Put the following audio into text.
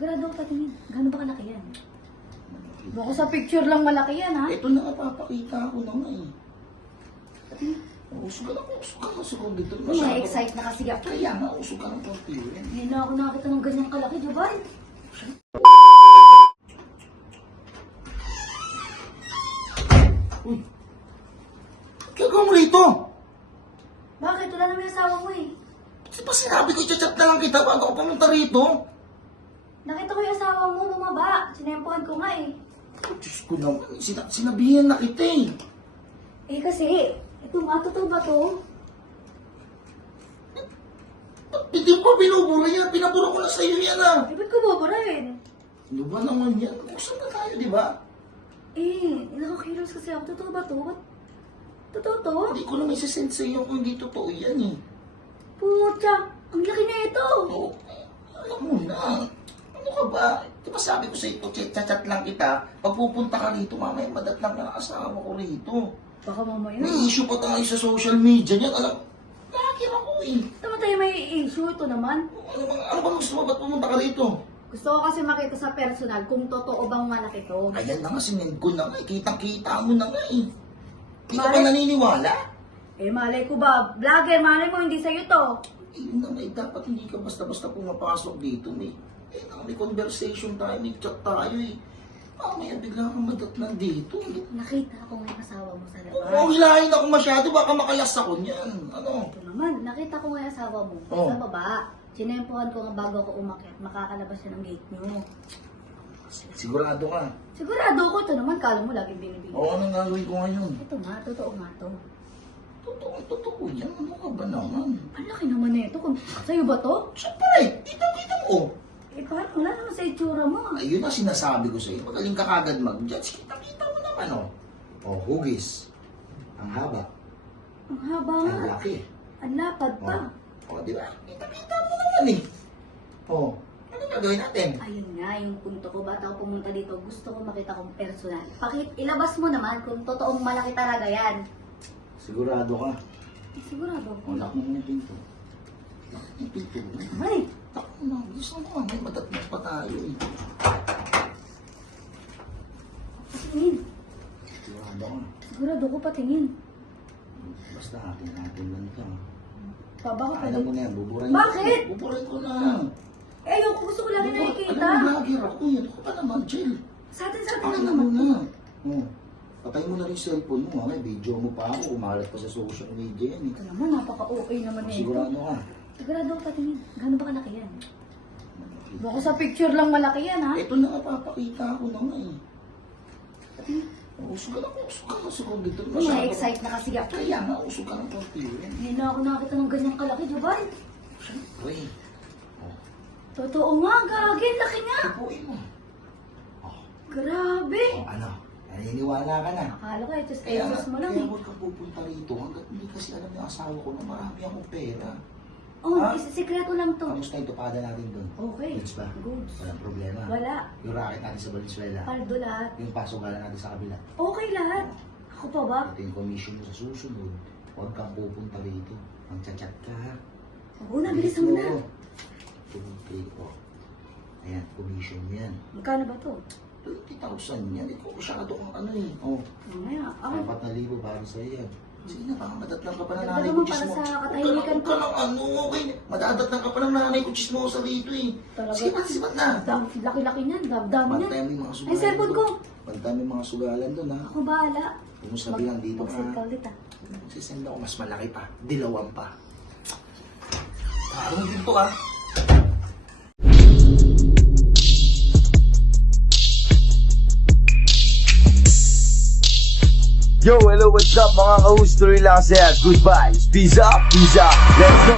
Sigurado ka tingin. Gano'n ba kalaki yan? Baka sa picture lang malaki yan, ha? Ito na nga, papakita ko na nga eh. Usog ka na, usog ka dito. Na-excite na kasi ako. Kaya nga, usog ka ng konti yun. Ngayon na ako nakakita ng ganyang kalaki, Jabal. Uy! Gagawa mo rito? Bakit? Wala naman yung asawa mo eh. Di ba sinabi ko, chat na lang kita bago ako pumunta rito? Nakita ko yung asawa mo bumaba. Sinempohan ko nga eh. Oh, Diyos ko naman, sinabihan na kita eh. Eh kasi, ito nga, totoo ba to? Ba't hindi ko binubura yan? Pinabura ko na sa'yo yan ah. Eh, ba't ko buburahin? Ano ba naman yan? Kusap na tayo, di ba? Eh, nakakilos kasi ako. Totoo ba to? Ba't? Totoo to? Hindi ko naman isasend sa'yo kung hindi totoo yan eh. Pucha, ang laki na ito. Oo, alam mo na. Ano ka ba? Di ba sabi ko sa'yo, chat lang kita. Pag pupunta ka rito, mamaya madatlang ka na asawa ko rito. Baka mamaya. May issue pa tayo sa social media niyan. Alam, lagi ako eh. Tama tayo may issue ito naman. Ano ba gusto mo? Ba't pumunta ka rito? Gusto ko kasi makita sa personal kung totoo bang malaki to. Ayan na nga, sinend ko na nga. Kitang-kita mo na nga eh. Hindi ka ba Bakit? naniniwala? Eh, malay ko ba? Vlogger, malay mo, hindi sa'yo to. Yun na nga eh, dapat hindi ka basta-basta pumapasok dito. May conversation tayo, may chat tayo eh. Mamaya bigla kang madatnan dito. Nakita ko nga yung asawa mo sa Oo, labas. hilahin ako masyado, baka makalas ako niyan. Ano? Ito naman, nakita ko nga yung asawa mo Oh. sa baba. Sinempohan ko nga bago ako umakyat, makakalabas siya ng gate nyo. Sigurado ka. Sigurado ko, ito naman, kala mo laging binibigay. Oo, anong gagawin ko ngayon? Ito nga, totoo nga to. Totoo yan. Ano ka ba naman? Ang laki naman na ito. Sa'yo ba to? Siyempre, kita mo. Eh, parang wala naman sa itsura mo. Ayun ang sinasabi ko sa'yo. Magaling ka kagad mag-judge. Kita mo naman, oh. Oh, hugis. Ang haba. Ang haba nga. Ang laki. Ang lapad pa. Oh, di ba? Kita mo naman eh. Oh, ano gagawin natin? Ayun nga, yung punto ko. Ba't ako pumunta dito? Gusto ko makita kong personal. Ilabas mo naman kung totoong malaki talaga yan. Sigurado ka. Sigurado ko. Wala mo yung pinto. Yung pinto. Ay! Ako na, gusto mo may matatnak pa tayo eh. Patingin. Sigurado ka. Sigurado ko patingin. Basta natin lang ito. Baka Kaya mo na yan, buburayin Bakit? ko. Buburayin ko na. Eh, ayoko. Gusto ko lagi nakikita. Alam mo, vlogger ako eh. Ano ka pa naman, chill. Sa atin lang Akin naman. naman na. Oh. Patay mo na rin yung cellphone mo. May video mo pa ako. Kumalat pa sa social media yan Ito naman, napaka-okay naman nito. Sigurado ka. Sigurado ka patingin. Gano'n ba kalaki yan? Baka sa picture lang malaki yan, ha? Ito na nga, papakita ko na nga eh. Usog ka na, usog ka dito. Na-excite na kasi ako. Kaya nga, usog ka ng konti yun. Ngayon na ako nakakita ng ganyang kalaki, Jabal. Siyempre. Oh, Totoo nga, gagi. Laki nga. tupuin mo. Grabe. Oh, ano? Naniniwala ka na. Akala ko, just Kaya pesos mo lang kaya eh. huwag ka pupunta rito hanggat hindi kasi alam ng asawa ko na marami akong pera. Oh, Ha? sikreto lang to. Kamusta yung tupada natin doon? Okay. Goods ba? Goods. Walang problema. Wala. Yung racket natin sa Valenzuela. Paldo lahat. Yung pasogalan natin sa kabila. Okay lahat. Ako pa ba? Ito yung commission mo sa susunod. Huwag kang pupunta rito. Mag-chat ka. Oo, nabilisan mo na. 2, 3, 4. Ayan, commission mo yan. Magkano ba to? 20,000 yan. Ikaw masyado kang ano eh. Oh, Mamaya. Ako. 4,000 para sa'yo yan. Sige na, baka madatlang ka pa ng Dagdagan nanay mo ko para chismo. sa katahimikan Huwag ka lang ano, okay. Madadatlang ka pa ng nanay ko chismosa rito eh. Talaga? Sige, sibat na. Laki-laki niyan. Dami niyan. Pantay mo yung mga Ay, sugalan cellphone ko. Pantay mo yung mga sugalan doon ha. Ako bahala. Huwag mo sabihan dito Mag-send ka ka. ulit ah. Sisend ako mas malaki pa. Dilawan pa. Parang dito ah. Yo, hello, what's up mga ka-host? Tuloy lang saya. Goodbye. Peace up, let's go.